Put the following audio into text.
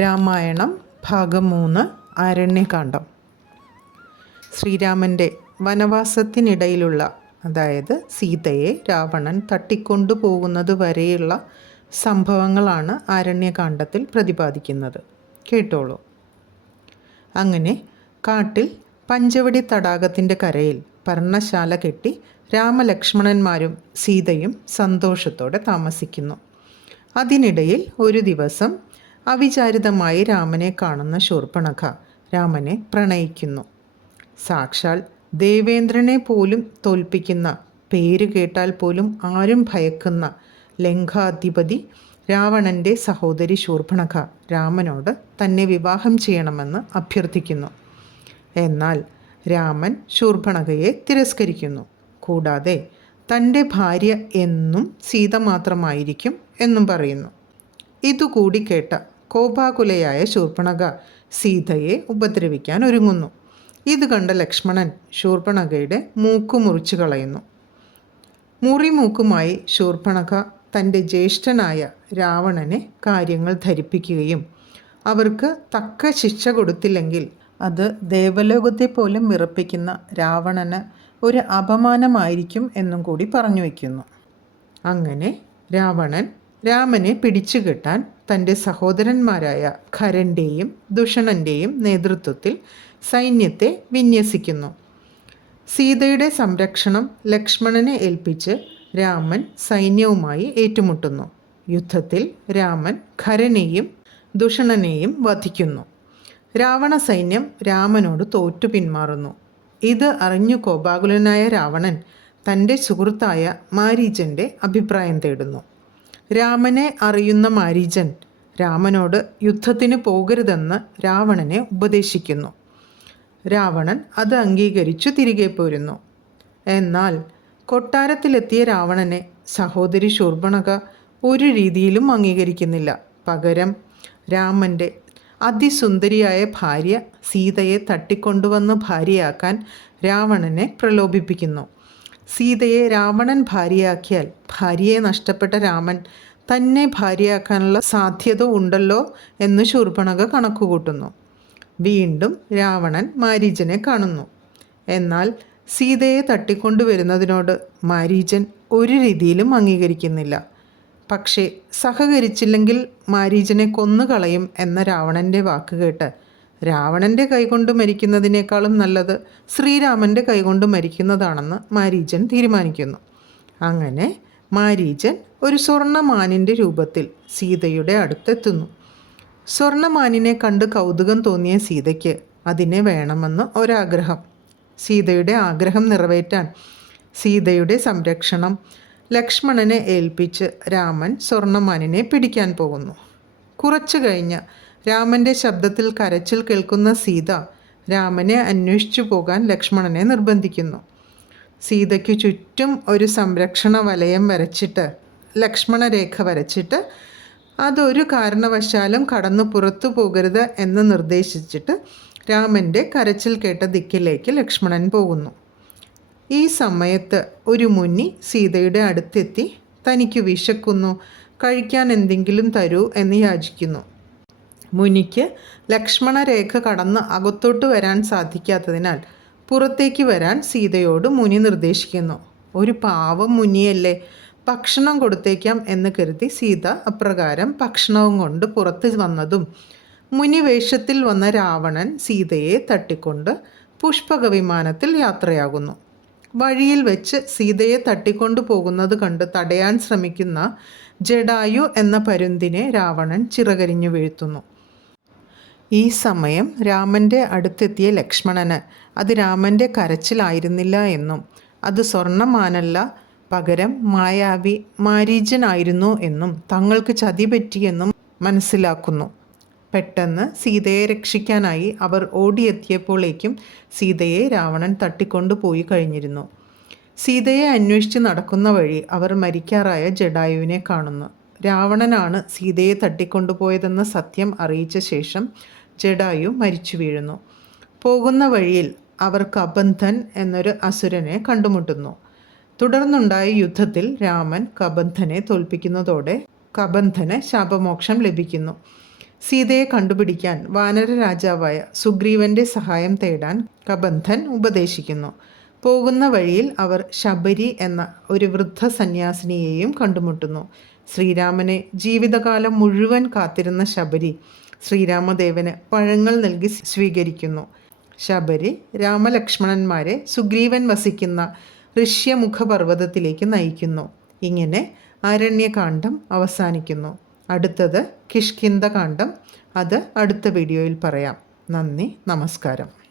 രാമായണം ഭാഗം 3 ആരണ്യകാണ്ഡം. ശ്രീരാമൻ്റെ വനവാസത്തിനിടയിലുള്ള, അതായത് സീതയെ രാവണൻ തട്ടിക്കൊണ്ടുപോകുന്നത് വരെയുള്ള സംഭവങ്ങളാണ് ആരണ്യകാണ്ഡത്തിൽ പ്രതിപാദിക്കുന്നത്. കേട്ടോളൂ. അങ്ങനെ കാട്ടിൽ പഞ്ചവടി തടാകത്തിൻ്റെ കരയിൽ പർണശാല കെട്ടി രാമലക്ഷ്മണന്മാരും സീതയും സന്തോഷത്തോടെ താമസിക്കുന്നു. അതിനിടയിൽ ഒരു ദിവസം അവിചാരിതമായി രാമനെ കാണുന്ന ശൂർപ്പണഖ രാമനെ പ്രണയിക്കുന്നു. സാക്ഷാൽ ദേവേന്ദ്രനെ പോലും തോൽപ്പിക്കുന്ന, പേര് കേട്ടാൽ പോലും ആരും ഭയക്കുന്ന ലങ്കാധിപതി രാവണൻ്റെ സഹോദരി ശൂർപ്പണഖ രാമനോട് തന്നെ വിവാഹം ചെയ്യണമെന്ന് അഭ്യർത്ഥിക്കുന്നു. എന്നാൽ രാമൻ ശൂർപ്പണഖയെ തിരസ്കരിക്കുന്നു. കൂടാതെ തൻ്റെ ഭാര്യ എന്നും സീത മാത്രമായിരിക്കും എന്നും പറയുന്നു. ഇതുകൂടി കേട്ട കോപാകുലയായ ശൂർപ്പണഖ സീതയെ ഉപദ്രവിക്കാൻ ഒരുങ്ങുന്നു. ഇത് കണ്ട ലക്ഷ്മണൻ ശൂർപ്പണഖയുടെ മൂക്ക് മുറിച്ചു കളയുന്നു. മുറിമൂക്കുമായി ശൂർപ്പണഖ തൻ്റെ ജ്യേഷ്ഠനായ രാവണനെ കാര്യങ്ങൾ ധരിപ്പിക്കുകയും അവർക്ക് തക്ക ശിക്ഷ കൊടുത്തില്ലെങ്കിൽ അത് ദേവലോകത്തെ പോലും വിറപ്പിക്കുന്ന രാവണന് ഒരു അപമാനമായിരിക്കും എന്നും കൂടി പറഞ്ഞു വയ്ക്കുന്നു. അങ്ങനെ രാവണൻ രാമനെ പിടിച്ചുകെട്ടാൻ തൻ്റെ സഹോദരന്മാരായ ഖരൻ്റെയും ദുഷണൻ്റെയും നേതൃത്വത്തിൽ സൈന്യത്തെ വിന്യസിക്കുന്നു. സീതയുടെ സംരക്ഷണം ലക്ഷ്മണനെ ഏൽപ്പിച്ച് രാമൻ സൈന്യവുമായി ഏറ്റുമുട്ടുന്നു. യുദ്ധത്തിൽ രാമൻ ഖരനെയും ദുഷണനെയും വധിക്കുന്നു. രാവണ സൈന്യം രാമനോട് തോറ്റു പിന്മാറുന്നു. ഇത് അറിഞ്ഞു കോപാകുലനായ രാവണൻ തൻ്റെ സുഹൃത്തായ മാരീചൻ്റെ അഭിപ്രായം തേടുന്നു. രാമനെ അറിയുന്ന മാരീചൻ രാമനോട് യുദ്ധത്തിന് പോകരുതെന്ന് രാവണനെ ഉപദേശിക്കുന്നു. രാവണൻ അത് അംഗീകരിച്ചു തിരികെ പോരുന്നു. എന്നാൽ കൊട്ടാരത്തിലെത്തിയ രാവണനെ സഹോദരി ശൂർപ്പണഖ ഒരു രീതിയിലും അംഗീകരിക്കുന്നില്ല. പകരം രാമൻ്റെ അതിസുന്ദരിയായ ഭാര്യ സീതയെ തട്ടിക്കൊണ്ടുവന്ന് ഭാര്യയാക്കാൻ രാവണനെ പ്രലോഭിപ്പിക്കുന്നു. സീതയെ രാവണൻ ഭാര്യയാക്കിയാൽ ഭാര്യയെ നഷ്ടപ്പെട്ട രാമൻ തന്നെ ഭാര്യയാക്കാനുള്ള സാധ്യത ഉണ്ടല്ലോ എന്ന് ശൂർപ്പണഖ കണക്കുകൂട്ടുന്നു. വീണ്ടും രാവണൻ മാരീചനെ കാണുന്നു. എന്നാൽ സീതയെ തട്ടിക്കൊണ്ടുവരുന്നതിനോട് മാരീചൻ ഒരു രീതിയിലും അംഗീകരിക്കുന്നില്ല. പക്ഷേ സഹകരിച്ചില്ലെങ്കിൽ മാരീചനെ കൊന്നുകളയും എന്ന രാവണൻ്റെ വാക്കുകേട്ട് രാവണൻ്റെ കൈകൊണ്ട് മരിക്കുന്നതിനേക്കാളും നല്ലത് ശ്രീരാമൻ്റെ കൈകൊണ്ട് മരിക്കുന്നതാണെന്ന് മാരീചൻ തീരുമാനിക്കുന്നു. അങ്ങനെ മാരീചൻ ഒരു സ്വർണ്ണമാനിൻ്റെ രൂപത്തിൽ സീതയുടെ അടുത്തെത്തുന്നു. സ്വർണ്ണമാനിനെ കണ്ട് കൗതുകം തോന്നിയ സീതയ്ക്ക് അതിനെ വേണമെന്ന് ഒരാഗ്രഹം. സീതയുടെ ആഗ്രഹം നിറവേറ്റാൻ സീതയുടെ സംരക്ഷണം ലക്ഷ്മണനെ ഏൽപ്പിച്ച് രാമൻ സ്വർണ്ണമാനിനെ പിടിക്കാൻ പോകുന്നു. കുറച്ചു കഴിഞ്ഞ് രാമൻ്റെ ശബ്ദത്തിൽ കരച്ചിൽ കേൾക്കുന്ന സീത രാമനെ അന്വേഷിച്ചു പോകാൻ ലക്ഷ്മണനെ നിർബന്ധിക്കുന്നു. സീതയ്ക്ക് ചുറ്റും ഒരു സംരക്ഷണ വലയം വരച്ചിട്ട്, ലക്ഷ്മണരേഖ വരച്ചിട്ട്, അതൊരു കാരണവശാലും കടന്നു പുറത്തു പോകരുത് എന്ന് നിർദ്ദേശിച്ചിട്ട് രാമൻ്റെ കരച്ചിൽ കേട്ട ദിക്കിലേക്ക് ലക്ഷ്മണൻ പോകുന്നു. ഈ സമയത്ത് ഒരു മുനി സീതയുടെ അടുത്തെത്തി തനിക്ക് വിശക്കുന്നു, കഴിക്കാൻ എന്തെങ്കിലും തരൂ എന്ന് യാചിക്കുന്നു. മുനിക്ക് ലക്ഷ്മണരേഖ കടന്ന് അകത്തോട്ട് വരാൻ സാധിക്കാത്തതിനാൽ പുറത്തേക്ക് വരാൻ സീതയോട് മുനി നിർദ്ദേശിക്കുന്നു. ഒരു പാവം മുനിയല്ലേ, ഭക്ഷണം കൊടുത്തേക്കാം എന്ന് കരുതി സീത അപ്രകാരം ഭക്ഷണവും കൊണ്ട് പുറത്ത് വന്നതും മുനി വേഷത്തിൽ വന്ന രാവണൻ സീതയെ തട്ടിക്കൊണ്ട് പുഷ്പക വിമാനത്തിൽ യാത്രയാകുന്നു. വഴിയിൽ വെച്ച് സീതയെ തട്ടിക്കൊണ്ടു പോകുന്നത് കണ്ട് തടയാൻ ശ്രമിക്കുന്ന ജടായു എന്ന പരുന്തിനെ രാവണൻ ചിറകരിഞ്ഞു വീഴ്ത്തുന്നു. ഈ സമയം രാമൻ്റെ അടുത്തെത്തിയ ലക്ഷ്മണന് അത് രാമൻ്റെ കരച്ചിലായിരുന്നില്ല എന്നും അത് സ്വർണ്ണമാനല്ല, പകരം മായാവി മാരീചനായിരുന്നു എന്നും തങ്ങൾക്ക് ചതി പറ്റിയെന്നും മനസ്സിലാക്കുന്നു. പെട്ടെന്ന് സീതയെ രക്ഷിക്കാനായി അവർ ഓടിയെത്തിയപ്പോഴേക്കും സീതയെ രാവണൻ തട്ടിക്കൊണ്ടു പോയി കഴിഞ്ഞിരുന്നു. സീതയെ അന്വേഷിച്ച് നടക്കുന്ന വഴി അവർ മരിക്കാറായ ജടായുവിനെ കാണുന്നു. രാവണനാണ് സീതയെ തട്ടിക്കൊണ്ടുപോയതെന്ന സത്യം അറിയിച്ച ശേഷം ജടായു മരിച്ചു വീഴുന്നു. പോകുന്ന വഴിയിൽ അവർ കബന്ധൻ എന്നൊരു അസുരനെ കണ്ടുമുട്ടുന്നു. തുടർന്നുണ്ടായ യുദ്ധത്തിൽ രാമൻ കബന്ധനെ തോൽപ്പിക്കുന്നതോടെ കബന്ധന് ശാപമോക്ഷം ലഭിക്കുന്നു. സീതയെ കണ്ടുപിടിക്കാൻ വാനര രാജാവായ സുഗ്രീവന്റെ സഹായം തേടാൻ കബന്ധൻ ഉപദേശിക്കുന്നു. പോകുന്ന വഴിയിൽ അവർ ശബരി എന്ന ഒരു വൃദ്ധ സന്യാസിനിയെയും കണ്ടുമുട്ടുന്നു. ശ്രീരാമനെ ജീവിതകാലം മുഴുവൻ കാത്തിരുന്ന ശബരി ശ്രീരാമദേവന് പഴങ്ങൾ നൽകി സ്വീകരിക്കുന്നു. ശബരി രാമലക്ഷ്മണന്മാരെ സുഗ്രീവൻ വസിക്കുന്ന ഋഷ്യമുഖപർവ്വതത്തിലേക്ക് നയിക്കുന്നു. ഇങ്ങനെ ആരണ്യകാന്ഡം അവസാനിക്കുന്നു. അടുത്തത് കിഷ്കിന്ധകാന്ഡം. അത് അടുത്ത വീഡിയോയിൽ പറയാം. നന്ദി, നമസ്കാരം.